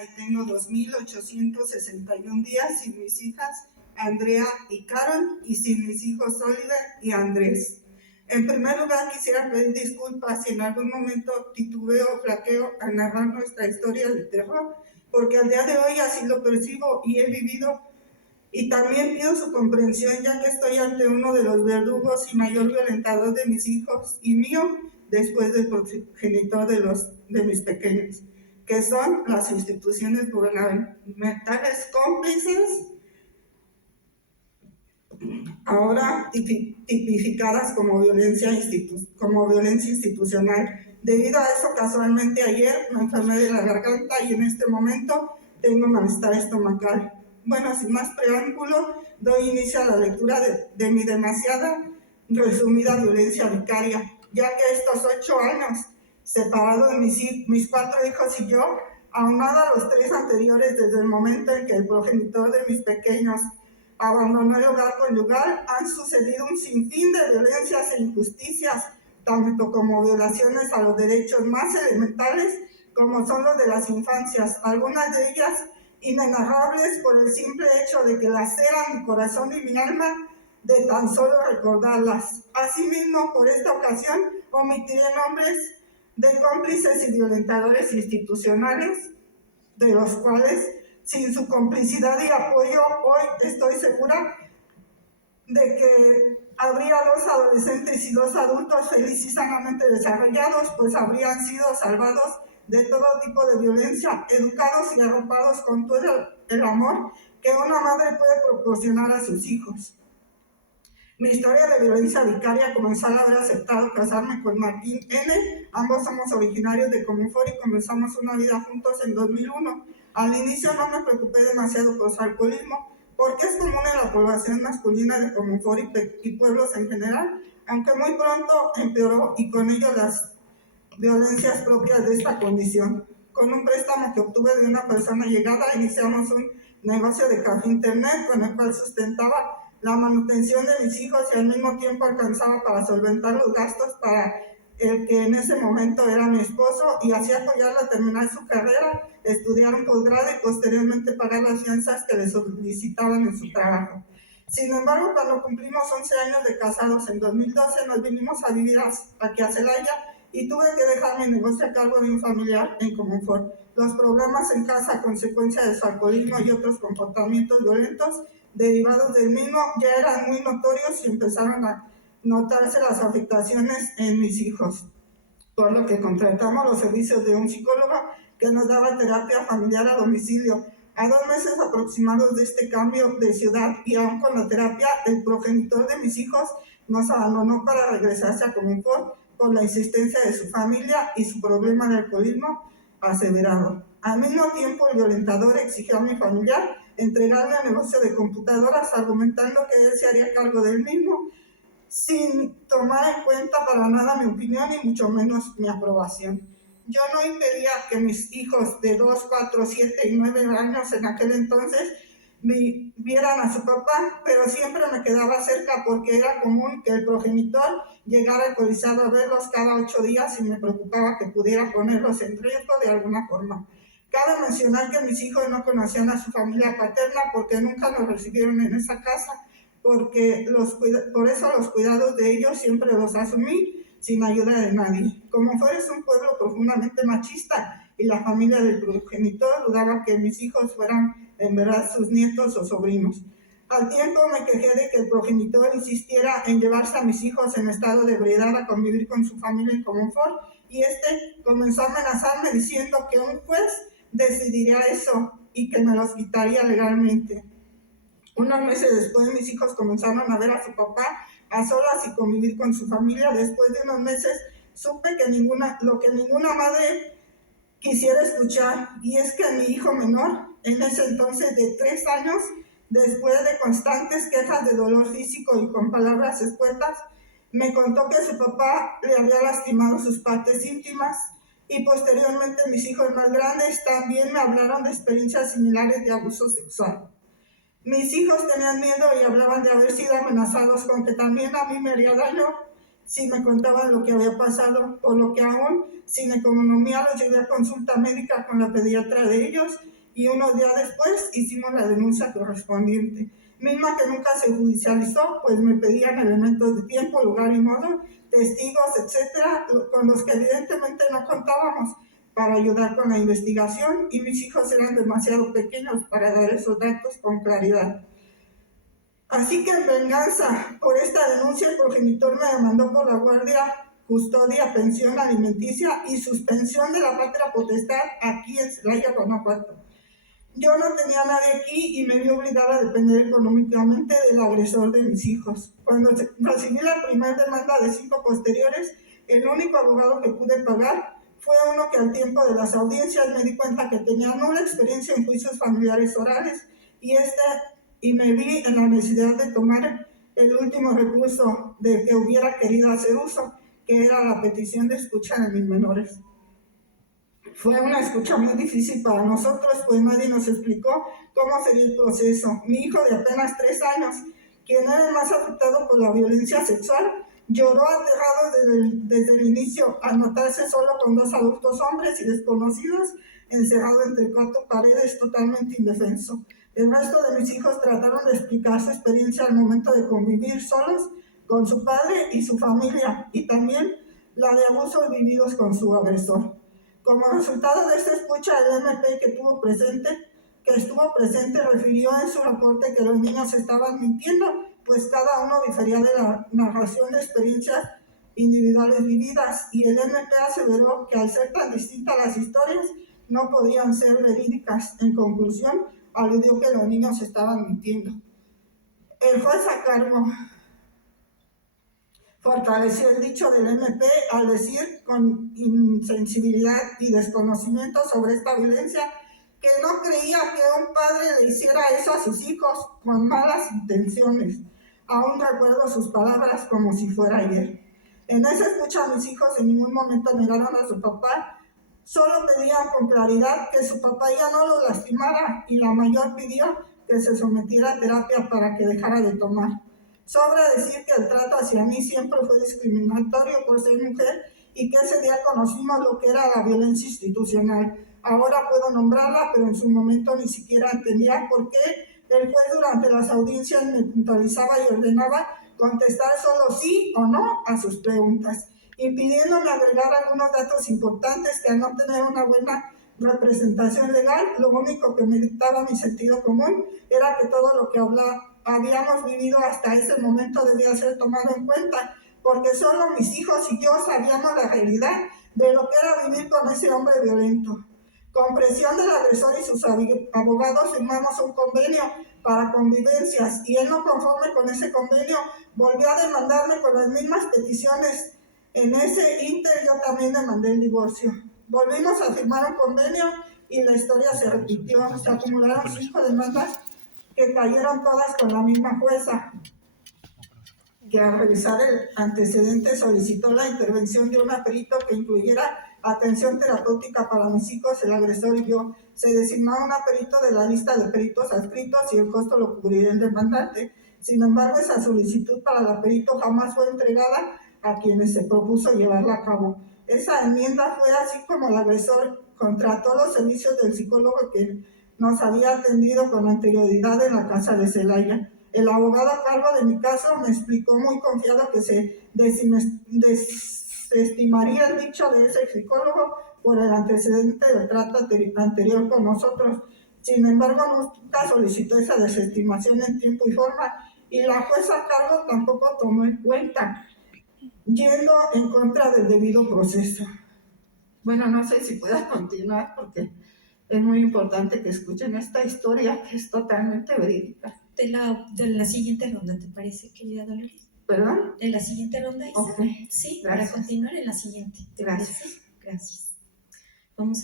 Ahí tengo 2,861 días sin mis hijas, Andrea y Karen, y sin mis hijos Oliver y Andrés. En primer lugar, quisiera pedir disculpas si en algún momento titubeo o flaqueo al narrar nuestra historia de terror, porque al día de hoy así lo percibo y he vivido. Y también pido su comprensión, ya que estoy ante uno de los verdugos y mayor violentador de mis hijos y mío, después del progenitor de mis pequeños, que son las instituciones gubernamentales cómplices, ahora tipificadas como violencia institucional. Debido a eso, casualmente ayer me enfermé de la garganta y en este momento tengo malestar estomacal. Bueno, sin más preámbulo, doy inicio a la lectura de mi demasiada resumida violencia vicaria, ya que estos 8 años, separados de mis 4 hijos y yo, aunado a los 3 anteriores desde el momento en que el progenitor de mis pequeños abandonó el hogar conyugal, han sucedido un sinfín de violencias e injusticias, tanto como violaciones a los derechos más elementales, como son los de las infancias, algunas de ellas inenarrables por el simple hecho de que laceran mi corazón y mi alma de tan solo recordarlas. Asimismo, por esta ocasión, omitiré nombres de cómplices y violentadores institucionales, de los cuales, sin su complicidad y apoyo, hoy estoy segura de que habría 2 adolescentes y 2 adultos felices y sanamente desarrollados, pues habrían sido salvados de todo tipo de violencia, educados y arropados con todo el amor que una madre puede proporcionar a sus hijos. Mi historia de violencia vicaria comenzó al haber aceptado casarme con Martín N. Ambos somos originarios de Comunfort y comenzamos una vida juntos en 2001. Al inicio no me preocupé demasiado por su alcoholismo, porque es común en la población masculina de Comunfort y pueblos en general, aunque muy pronto empeoró y con ello las violencias propias de esta condición. Con un préstamo que obtuve de una persona llegada, iniciamos un negocio de café internet con el cual sustentaba la manutención de mis hijos y al mismo tiempo alcanzaba para solventar los gastos para el que en ese momento era mi esposo y así apoyarlo a terminar su carrera, estudiar un posgrado y posteriormente pagar las fianzas que le solicitaban en su trabajo. Sin embargo, cuando cumplimos 11 años de casados en 2012, nos vinimos a vivir aquí a Celaya y tuve que dejar mi negocio a cargo de un familiar en Comunfort. Los problemas en casa a consecuencia de su alcoholismo y otros comportamientos violentos derivados del mismo ya eran muy notorios y empezaron a notarse las afectaciones en mis hijos, por lo que contratamos los servicios de un psicólogo que nos daba terapia familiar a domicilio. A 2 meses aproximados de este cambio de ciudad y aún con la terapia, el progenitor de mis hijos nos abandonó para regresarse a Comunfort por la insistencia de su familia y su problema de alcoholismo aseverado. Al mismo tiempo, el violentador exigió a mi familiar entregarle el negocio de computadoras, argumentando que él se haría cargo del mismo, sin tomar en cuenta para nada mi opinión y mucho menos mi aprobación. Yo no impedía que mis hijos de 2, 4, 7 y 9 años en aquel entonces vieran a su papá, pero siempre me quedaba cerca porque era común que el progenitor llegara alcoholizado a verlos cada 8 días y me preocupaba que pudiera ponerlos en riesgo de alguna forma. Cabe mencionar que mis hijos no conocían a su familia paterna porque nunca nos recibieron en esa casa, porque por eso los cuidados de ellos siempre los asumí sin ayuda de nadie. Comunfort es un pueblo profundamente machista y la familia del progenitor dudaba que mis hijos fueran en verdad sus nietos o sobrinos. Al tiempo me quejé de que el progenitor insistiera en llevarse a mis hijos en estado de ebriedad a convivir con su familia en Comunfort y comenzó a amenazarme diciendo que un juez decidiría eso y que me los quitaría legalmente. Unos meses después mis hijos comenzaron a ver a su papá a solas y convivir con su familia. Después de unos meses supe que lo que ninguna madre quisiera escuchar, y es que mi hijo menor, en ese entonces de 3 años, después de constantes quejas de dolor físico y con palabras escuetas, me contó que su papá le había lastimado sus partes íntimas y posteriormente mis hijos más grandes también me hablaron de experiencias similares de abuso sexual. Mis hijos tenían miedo y hablaban de haber sido amenazados con que también a mí me haría daño sí me contaban lo que había pasado, por lo que aún sin economía los llevé a consulta médica con la pediatra de ellos y unos días después hicimos la denuncia correspondiente, misma que nunca se judicializó, pues me pedían elementos de tiempo, lugar y modo, testigos, etcétera, con los que evidentemente no contábamos para ayudar con la investigación y mis hijos eran demasiado pequeños para dar esos datos con claridad. Así que en venganza por esta denuncia el progenitor me demandó por la guardia, custodia, pensión alimenticia y suspensión de la patria potestad aquí en Celaya, Guanajuato. Yo no tenía a nadie aquí y me vi obligada a depender económicamente del agresor de mis hijos. Cuando recibí la primera demanda de 5 posteriores, el único abogado que pude pagar fue uno que al tiempo de las audiencias me di cuenta que tenía nula experiencia en juicios familiares orales y me vi en la necesidad de tomar el último recurso del que hubiera querido hacer uso, que era la petición de escucha de mis menores. Fue una escucha muy difícil para nosotros, pues nadie nos explicó cómo sería el proceso. Mi hijo de apenas 3 años, quien era el más afectado por la violencia sexual, lloró aterrado desde el inicio, al notarse solo con 2 adultos hombres y desconocidos, encerrado entre 4 paredes, totalmente indefenso. El resto de mis hijos trataron de explicar su experiencia al momento de convivir solos con su padre y su familia, y también la de abusos vividos con su agresor. Como resultado de esta escucha, el MP que estuvo presente refirió en su reporte que los niños estaban mintiendo, pues cada uno difería de la narración de experiencias individuales vividas, y el MP aseveró que al ser tan distintas las historias, no podían ser verídicas. En conclusión, aludió que los niños estaban mintiendo. El juez a cargo fortaleció el dicho del MP al decir con insensibilidad y desconocimiento sobre esta violencia que no creía que un padre le hiciera eso a sus hijos con malas intenciones. Aún recuerdo sus palabras como si fuera ayer. En esa escucha mis hijos en ningún momento negaron a su papá, solo pedían con claridad que su papá ya no lo lastimara y la mayor pidió que se sometiera a terapia para que dejara de tomar. Sobra decir que el trato hacia mí siempre fue discriminatorio por ser mujer y que ese día conocimos lo que era la violencia institucional. Ahora puedo nombrarla, pero en su momento ni siquiera entendía por qué el juez durante las audiencias me puntualizaba y ordenaba contestar solo sí o no a sus preguntas, impidiéndome agregar algunos datos importantes que al no tener una buena representación legal, lo único que me dictaba mi sentido común era que todo lo que habíamos vivido hasta ese momento debía ser tomado en cuenta, porque solo mis hijos y yo sabíamos la realidad de lo que era vivir con ese hombre violento. Con presión del agresor y sus abogados firmamos un convenio para convivencias y él, no conforme con ese convenio, volvió a demandarme con las mismas peticiones. En ese ínter yo también demandé el divorcio. Volvimos a firmar un convenio y la historia se repitió. Se acumularon 5 demandas que cayeron todas con la misma jueza, que al revisar el antecedente solicitó la intervención de un perito que incluyera atención terapéutica para mis hijos, el agresor y yo. Se designó un perito de la lista de peritos adscritos y el costo lo cubriría el demandante. Sin embargo, esa solicitud para el perito jamás fue entregada a quienes se propuso llevarla a cabo. Esa enmienda fue así como el agresor contrató los servicios del psicólogo que nos había atendido con anterioridad en la casa de Celaya. El abogado a cargo de mi caso me explicó muy confiado que se desestimaría el dicho de ese psicólogo por el antecedente del trato anterior con nosotros. Sin embargo, nunca solicitó esa desestimación en tiempo y forma y la jueza a cargo tampoco tomó en cuenta, yendo en contra del debido proceso. Bueno, no sé si pueda continuar porque es muy importante que escuchen esta historia que es totalmente verídica. De la siguiente ronda, ¿te parece, querida Dolores? ¿Perdón? ¿De la siguiente ronda, Isa? Okay. Sí, Gracias. Para continuar en la siguiente. Gracias. Gracias. Vamos a